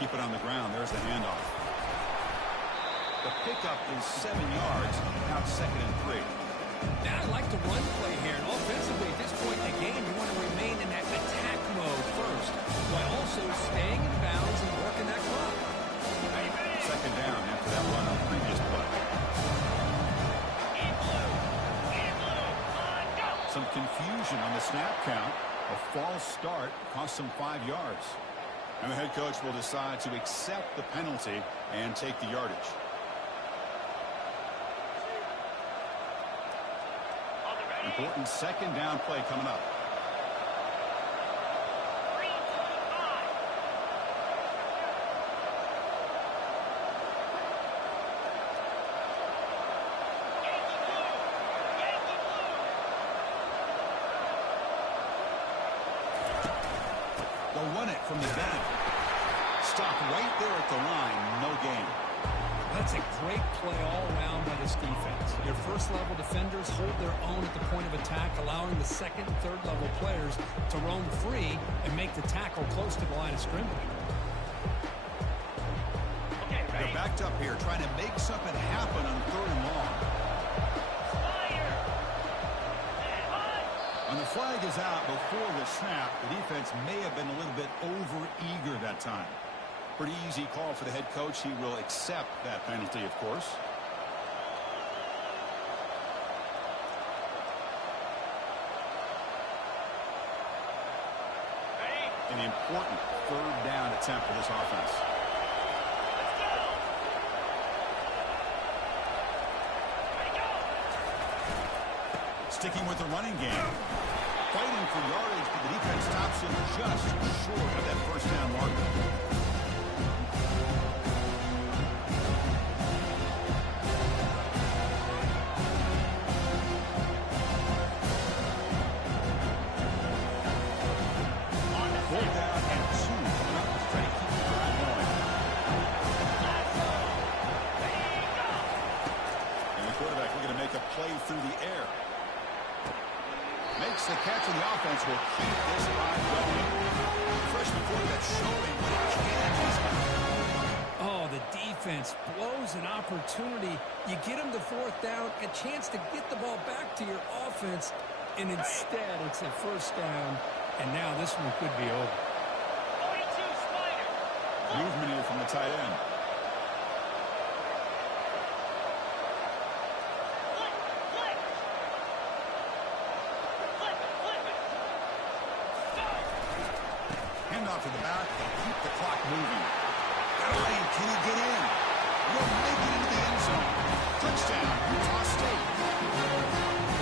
Keep it on the ground. There's the handoff. The pickup is 7 yards. Now it's second and 3. Now I like the run play here. And offensively, at this point in the game, you want to remain in that attack mode first, while also staying in bounds and working that clock. Second down after that run on the previous play. Some confusion on the snap count. A false start cost them 5 yards. And the head coach will decide to accept the penalty and take the yardage. Important second down play coming up. They'll run it from the gun. Stop right there at the line. No gain. That's a great play all around by this defense. Your first-level defenders hold their own at the point of attack, allowing the second and third-level players to roam free and make the tackle close to the line of scrimmage. They're backed up here, trying to make something happen on third and long. When the flag is out before the snap, the defense may have been a little bit over-eager that time. Pretty easy call for the head coach. He will accept that penalty, of course. An important third down attempt for this offense. Sticking with the running game. Fighting for yardage, but the defense stops him just short of that first down marker. Fourth down and 2. Let's try to keep the drive going. And the quarterback looking to make a play through the air. Makes the catch, and the offense will keep this drive going. Freshman quarterback showing what it can do. Oh, the defense blows an opportunity. You get them to fourth down, a chance to get the ball back to your offense, and instead it's a first down, and now this one could be over. 42 Spider. Movement here from the tight end. Handoff to the back. They'll keep the clock moving. Ryan, can he get in? He'll make it into the end zone. Touchdown, Utah State.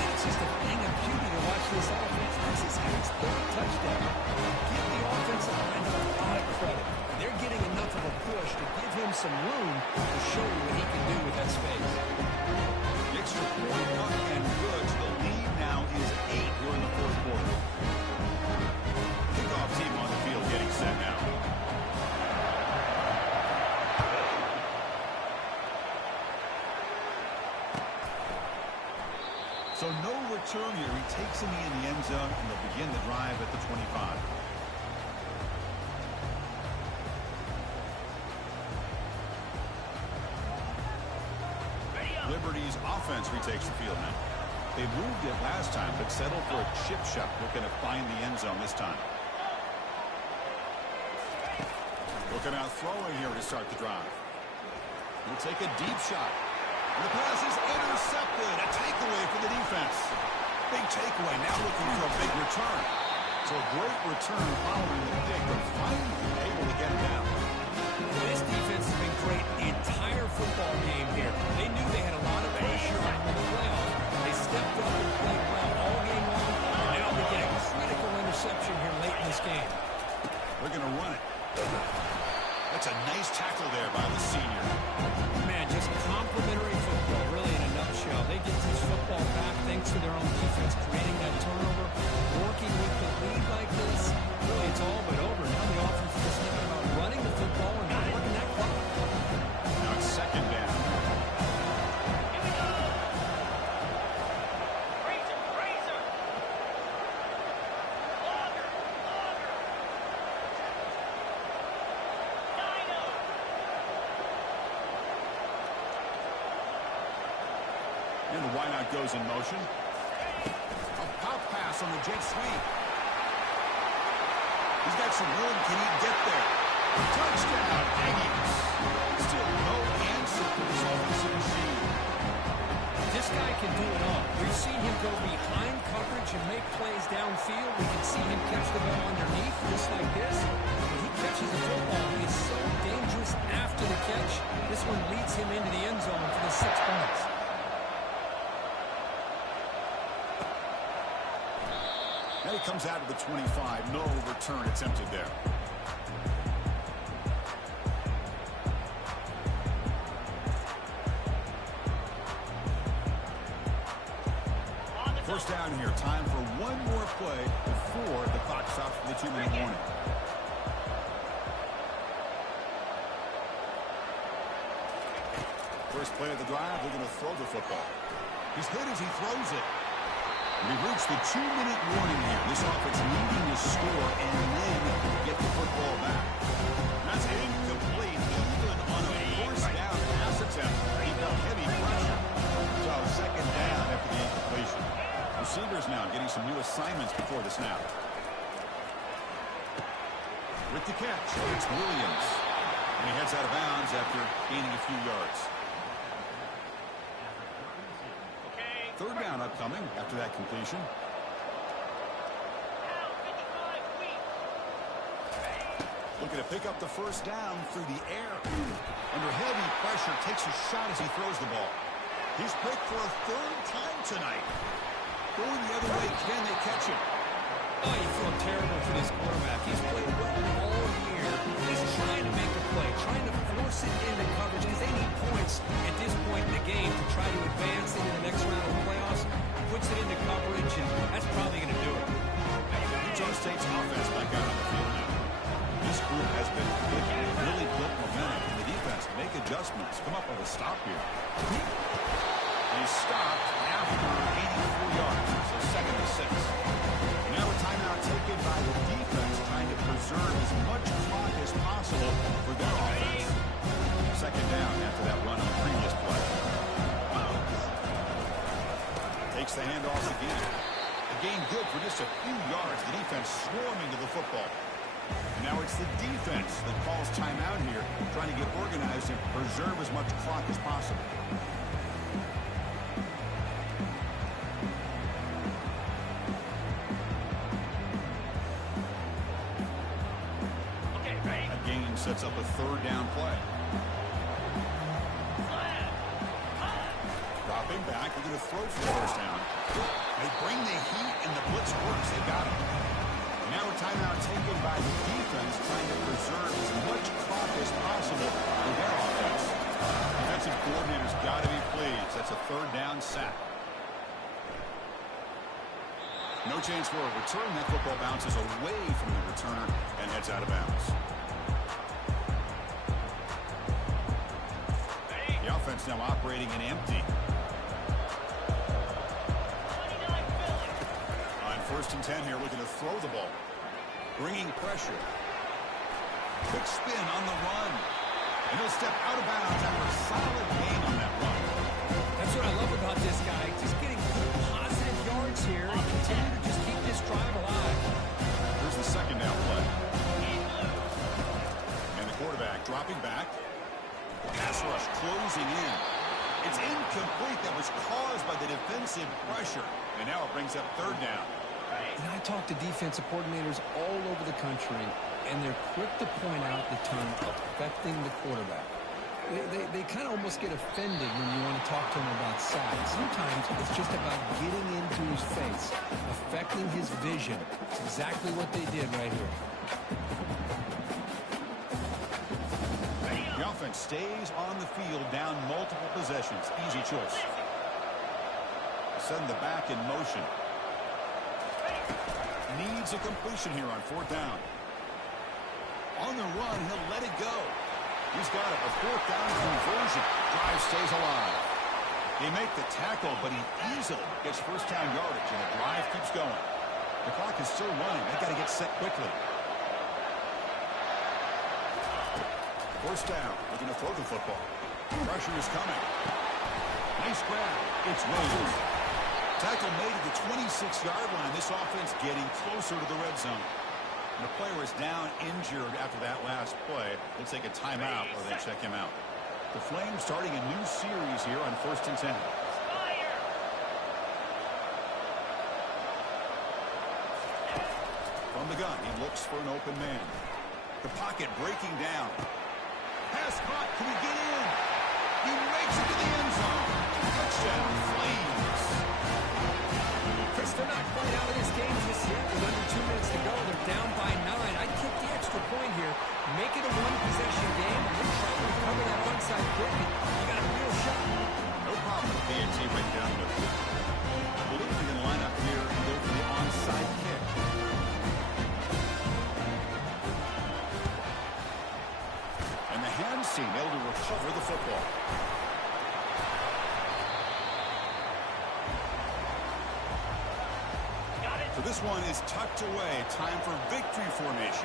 It's just a thing of beauty to watch this offense. This is his third touchdown. Give the offensive line a lot of credit. They're getting enough of a push to give him some room to show you what he can do with that space. Extra point up and good. So the lead now is 8 here in the fourth quarter. Kickoff team on the field getting set now. So no return here. He takes him in the end zone, and they'll begin the drive at the 25. Liberty's offense retakes the field now. They moved it last time, but settled for a chip shot. Looking to find the end zone this time. Looking out throwing here to start the drive. He'll take a deep shot. And the pass is intercepted. A takeaway for the defense. Big takeaway. Now looking for a big return. So a great return following the pick, but finally able to get it down. This defense has been great the entire football game here. They knew they had a lot of pressure on them in the playoffs. They stepped up and played well all game long, and now they get a critical interception here late in this game. They're going to run it. That's a nice tackle there by the senior. Man, just complimentary football, really, in a nutshell. They get this football back thanks to their own defense, creating that turnover, working with the lead like this. Really, it's all but over. Now the offense is just thinking about running the football and not working that clock. Now it's second down. Here we go. Razor, razor. Longer, longer. Dino. And the wideout goes in motion. A pop pass on the jet sweep. He's got some room. Can he get there? Touchdown, Aggies. Still no answer for this offensive machine. This guy can do it all. We've seen him go behind coverage and make plays downfield. We can see him catch the ball underneath, just like this. When he catches a football, he is so dangerous after the catch. This one leads him into the end zone for the 6 points. Now he comes out of the 25. No return attempted there. First down here. Time for one more play before the clock stops for the 2-minute warning. First play of the drive, they're going to throw the football. He's hit as he throws it. We've reached the 2-minute warning here. This offense needing to score and then get the football back. That's incomplete. Even on a first down pass attempt, he felt heavy pressure. So second down after the incompletion. Receivers now getting some new assignments before the snap. With the catch, it's Williams. And he heads out of bounds after gaining a few yards. Third down upcoming after that completion. Looking to pick up the first down through the air. Under heavy pressure, takes a shot as he throws the ball. He's picked for a third time tonight. Going the other way, can they catch him? Oh, you feel terrible for this quarterback. He's played well all year. He's trying to make a play, trying to force it into coverage because they need points at this point in the game to try to advance into the next round of the playoffs. Puts it into coverage, and that's probably going to do it. Utah State's offense back out on the field now. This group has been clicking. They've really built momentum. And the defense make adjustments. Come up with a stop here. They stopped after 84 yards, so 2nd and 6. Now a timeout taken by the defense, trying to preserve as much clock as possible for their offense. 2nd down after that run on the previous play. Takes the handoff again. A gain good for just a few yards. The defense swarming to the football. And now it's the defense that calls timeout here, trying to get organized and preserve as much clock as possible. Okay, ready? A gain sets up a 3rd down play. Dropping back, we're going to throw for the 1st down. They bring the heat and the blitz works. They got him. Now a timeout taken by the defense, trying to preserve as much clock as possible for their offense. Defensive coordinator's got to be pleased. That's a 3rd down sack. No chance for a return. That football bounces away from the returner and heads out of bounds. The offense now operating in empty. 1st and 10 here, looking to throw the ball. Bringing pressure. Quick spin on the run. And he'll step out of bounds after a solid gain on that run. That's what I love about this guy. Just getting good, positive yards here and continue to just keep this drive alive. Here's the 2nd down play. And the quarterback dropping back. Pass rush closing in. It's incomplete. That was caused by the defensive pressure. And now it brings up 3rd down. And I talk to defensive coordinators all over the country, and they're quick to point out the term affecting the quarterback. They kind of almost get offended when you want to talk to them about sacks. Sometimes it's just about getting into his face, affecting his vision. It's exactly what they did right here. The offense stays on the field, down multiple possessions. Easy choice. Send the back in motion. Needs a completion here on 4th down. On the run, he'll let it go. He's got a 4th down conversion. Drive stays alive. They make the tackle, but he easily gets 1st down yardage, and the drive keeps going. The clock is still running. They've got to get set quickly. 1st down, looking to throw the football. Pressure is coming. Nice grab. It's Williams. Tackle made at the 26-yard line. This offense getting closer to the red zone. And the player is down injured after that last play. They'll take a timeout or they check him out. The Flames starting a new series here on 1st and 10. From the gun, he looks for an open man. The pocket breaking down. Pass caught. Can he get in? He makes it to the end zone. Touchdown, Flames. Chris, they're not quite out of this game just yet. With under 2 minutes to go, they're down by 9. I'd kick the extra point here. Make it a 1-possession game, and then try to recover that onside kick. You got a real shot. No problem with PNT right down the middle. I believe we can line up here and go for the onside kick. And the hands team able to recover the football. So this one is tucked away. Time for victory formation.